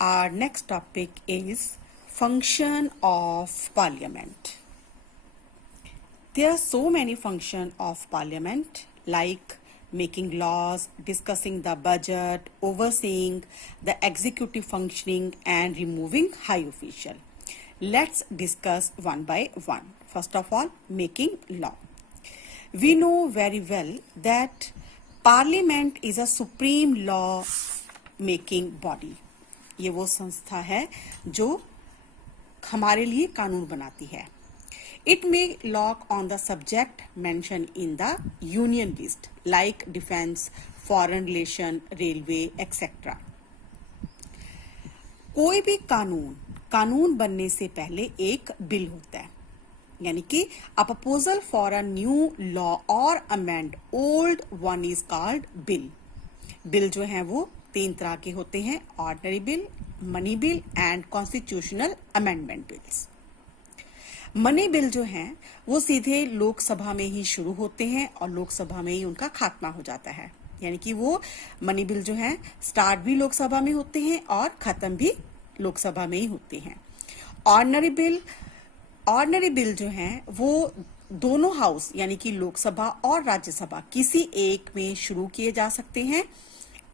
Our next topic is function of parliament. There are so many functions of parliament like making laws, discussing the budget, overseeing the executive functioning and removing high official. Let's discuss one by one. First of all, making law. We know very well that parliament is a supreme law making body. ये वो संस्था है जो हमारे लिए कानून बनाती है. It may law on the subject mentioned in the union list like defense, foreign relation, railway, etc. कोई भी कानून बनने से पहले एक बिल होता है, यानी कि a proposal for a new law or amend old one is called bill. Bill जो है वो 3 तरह के होते हैं: ordinary bill, money bill and constitutional amendment bills. Money bill जो हैं वो सीधे लोकसभा में ही शुरू होते हैं और लोकसभा में ही उनका खात्मा हो जाता है, यानी कि वो मनी बिल जो हैं स्टार्ट भी लोकसभा में होते हैं और खत्म भी लोकसभा में ही होते हैं. ऑर्डिनरी बिल जो हैं वो दोनों हाउस यानी कि लोकसभा और राज्यसभा किसी एक में शुरू किए जा सकते हैं.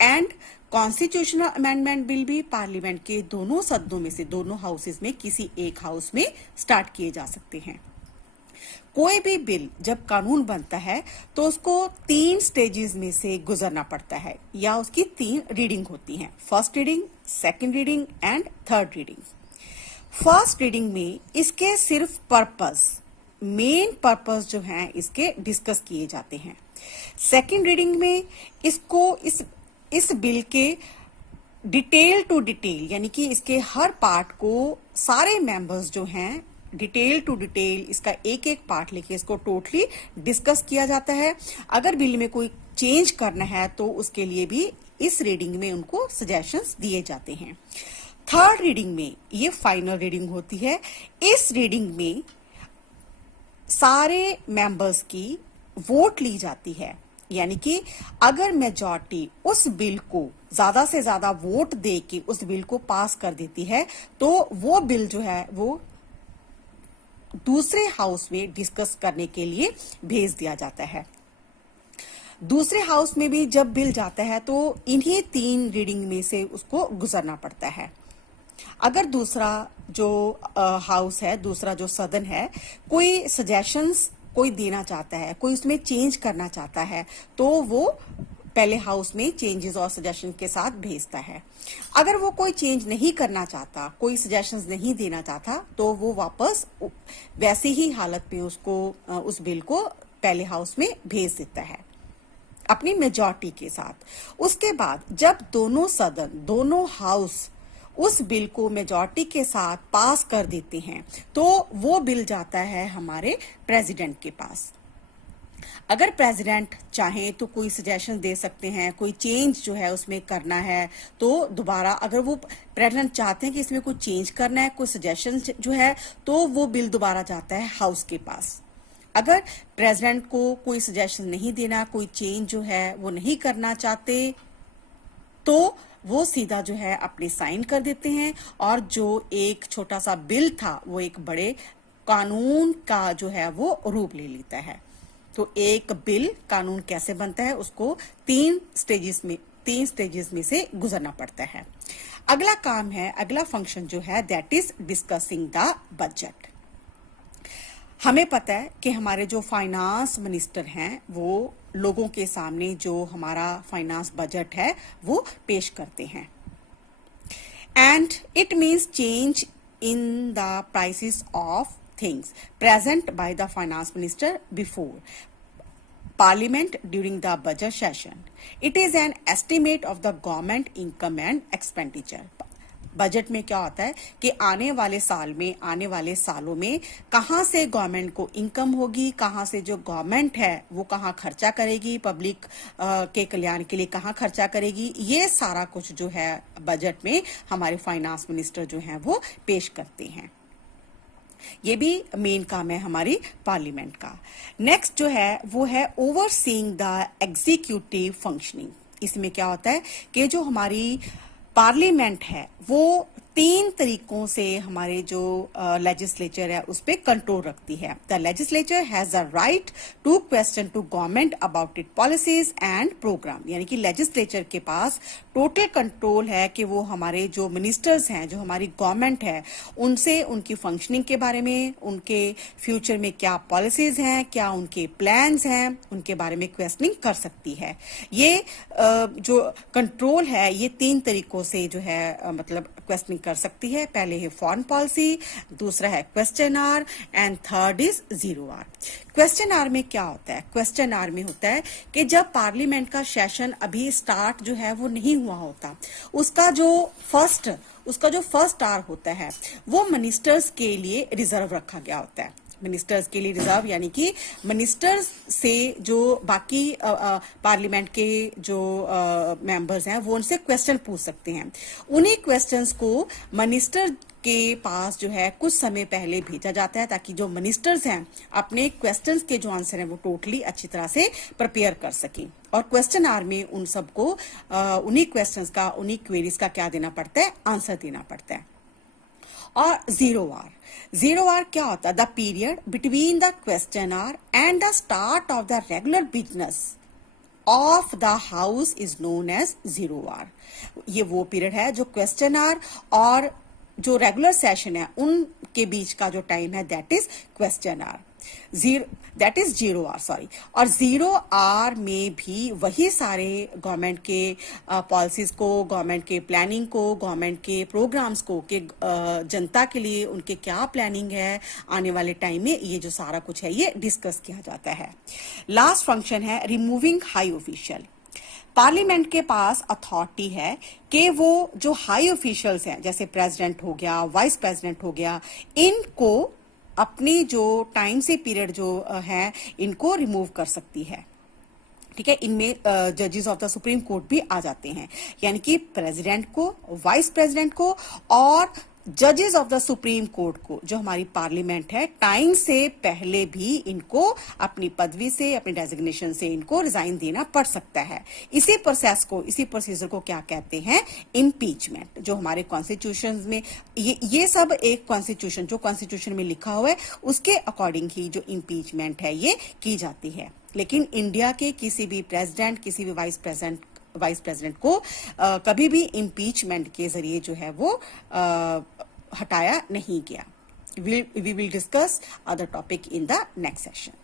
एंड कॉन्स्टिट्यूशनल अमेंडमेंट बिल भी पार्लियामेंट के दोनों सदनों में से, दोनों हाउसेस में किसी एक हाउस में स्टार्ट किए जा सकते हैं. कोई भी बिल जब कानून बनता है तो उसको 3 स्टेजेस में से गुजरना पड़ता है या उसकी 3 रीडिंग होती हैं: first reading, second reading and third reading. First reading में इसके सिर्फ मेन पर्पस जो हैं इसके डिस्कस किए जाते हैं. सेकंड रीडिंग में इसको इस बिल के डिटेल टू डिटेल यानी कि इसके हर पार्ट को सारे मेंबर्स जो हैं डिटेल टू डिटेल इसका एक एक पार्ट लेके इसको टोटली डिस्कस किया जाता है. अगर बिल में कोई चेंज करना है तो उसके लिए भी इस रीडिंग में उनको सजेशंस दिए जाते हैं. थर्ड रीडिंग में ये फाइनल रीडिंग होती है. इस रीडिंग में सारे मेंबर्स की वोट ली जाती है, यानी कि अगर मेजॉरिटी उस बिल को ज्यादा से ज्यादा वोट दे के उस बिल को पास कर देती है तो वो बिल जो है वो दूसरे हाउस में डिस्कस करने के लिए भेज दिया जाता है. दूसरे हाउस में भी जब बिल जाता है तो इन्हीं 3 रीडिंग में से उसको गुजरना पड़ता है. अगर दूसरा जो हाउस है, दूसरा जो सदन है, कोई सजेशंस कोई देना चाहता है, कोई उसमें चेंज करना चाहता है तो वो पहले हाउस में चेंजेस और सजेशन के साथ भेजता है. अगर वो कोई चेंज नहीं करना चाहता, कोई सजेशंस नहीं देना चाहता तो वो वापस वैसी ही हालत में उसको उस बिल को पहले हाउस में भेज देता है अपनी मेजॉरिटी के साथ. उसके बाद जब दोनों हाउस उस बिल को मेजॉरिटी के साथ पास कर देते हैं तो वो बिल जाता है हमारे प्रेसिडेंट के पास. अगर प्रेसिडेंट चाहे तो कोई सजेशन दे सकते हैं, कोई चेंज जो है उसमें करना है तो दोबारा अगर वो प्रेसिडेंट चाहते हैं कि इसमें कोई चेंज करना है, कोई सजेशन जो है तो वो बिल दोबारा जाता है हाउस के पास. अगर प्रेसिडेंट को कोई सजेशन नहीं देना, कोई चेंज जो है वो नहीं करना चाहते तो वो सीधा जो है अपने साइन कर देते हैं और जो एक छोटा सा बिल था वो एक बड़े कानून का जो है वो रूप ले लेता है. तो एक बिल कानून कैसे बनता है उसको 3 स्टेजेस में से गुजरना पड़ता है. अगला फंक्शन जो है that is discussing the budget. हमें पता है कि हमारे जो फाइनेंस मिनिस्टर हैं वो लोगों के सामने जो हमारा फाइनेंस बजट है वो पेश करते हैं. And it means change in the prices of things present by the finance minister before Parliament during the budget session. It is an estimate of the government income and expenditure. Budget में क्या होता है कि आने वाले सालों में कहाँ से गवर्नमेंट को इनकम होगी, कहाँ से जो गवर्नमेंट है वो कहाँ खर्चा करेगी, पब्लिक के कल्याण के लिए कहाँ खर्चा करेगी, ये सारा कुछ जो है बजट में हमारे फाइनेंस मिनिस्टर जो हैं वो पेश करते हैं. ये भी मेन काम है हमारी पार्लियामेंट का. नेक्स्ट जो है वो है ओवरसीइंग द एग्जीक्यूटिव फंक्शनिंग. इसमें क्या होता है कि जो हमारी पार्लियामेंट है वो 3 तरीकों से हमारे जो लेजिस्लेचर है उस पे कंट्रोल रखती है। The legislature has a right to question to government about it policies and programme, यानी कि लेजिस्लेचर के पास टोटल कंट्रोल है कि वो हमारे जो मिनिस्टर्स हैं, जो हमारी गवर्नमेंट है, उनसे उनकी फंक्शनिंग के बारे में, उनके फ्यूचर में क्या पॉलिसीज हैं, क्या उनके प्लान्स हैं, उनके बारे में क्वेश्चनिंग कर सकती है। ये जो कंट्रोल है ये 3 तरीकों से जो है मतलब क्वेश्चनिंग कर सकती है। पहले है फॉरेन पॉलिसी, दूसरा है question hour and third is zero hour. Question hour में क्या होता है? क्वेश्चन आवर में होता है कि जब पार्लियामेंट का सेशन अभी स्टार्ट जो है वो नहीं हुआ होता, उसका जो फर्स्ट आवर होता है वो मिनिस्टर्स के लिए रिजर्व रखा गया होता है। मिनिस्टर्स के लिए रिजर्व यानी कि मिनिस्टर्स से जो बाकी पार्लियामेंट के जो मेंबर्स हैं वो उनसे क्वेश्चन पूछ सकते हैं। उन्हीं क्वेश्चंस को मिनिस्टर के पास जो है कुछ समय पहले भेजा जाता है ताकि जो मिनिस्टर्स हैं अपने क्वेश्चंस के जो आंसर हैं वो टोटली अच्छी तरह से प्रिपेयर कर सकें। और क्वेश्चन आवर में उन सबको उन्हीं क्वेश्चंस का, उन्हीं क्वेरीज का क्या देना पड़ता है? आंसर देना पड़ता है। और जीरो आवर क्या होता है? The period between the question hour and the start of the regular business of the house is known as zero hour. ये वो पीरियड है जो क्वेश्चन आवर और जो रेगुलर सेशन है उनके बीच का जो टाइम है that is question hour. That is zero hour, sorry. और जीरो आवर में भी वही सारे गवर्नमेंट के पॉलिसीज को, गवर्नमेंट के प्लानिंग को, गवर्नमेंट के प्रोग्राम्स को, कि जनता के लिए उनके क्या प्लानिंग है आने वाले टाइम में, ये जो सारा कुछ है ये डिस्कस किया जाता है। लास्ट फंक्शन है रिमूविंग हाई ऑफिशियल। पार्लियामेंट के पास अथॉरिटी है कि वो जो हाई ऑफिशियल्स हैं जैसे प्रेसिडेंट हो गया, वाइस प्रेसिडेंट हो गया, इनको अपनी जो टाइम से पीरियड जो है इनको रिमूव कर सकती है। ठीक है, इनमें जजेस ऑफ द सुप्रीम कोर्ट भी आ जाते हैं, यानी कि प्रेसिडेंट को, वाइस प्रेसिडेंट को और जजेस ऑफ द सुप्रीम कोर्ट को, जो हमारी पार्लियामेंट है, टाइम से पहले भी इनको अपनी पदवी से, अपनी डेजिग्नेशन से इनको रिजाइन देना पड़ सकता है। इसी प्रोसेस को, इसी प्रोसीजर को क्या कहते हैं? इम्पीचमेंट। जो हमारे कॉन्स्टिट्यूशन में ये सब एक कॉन्स्टिट्यूशन, जो कॉन्स्टिट्यूशन में लिखा हुआ है उसके अकॉर्डिंग ही जो इम्पीचमेंट है ये की जाती है। लेकिन इंडिया के किसी भी प्रेसिडेंट, किसी भी वाइस प्रेसिडेंट को कभी भी इम्पीचमेंट के जरिए जो है वो हटाया नहीं गया। We will discuss other topic in the next session.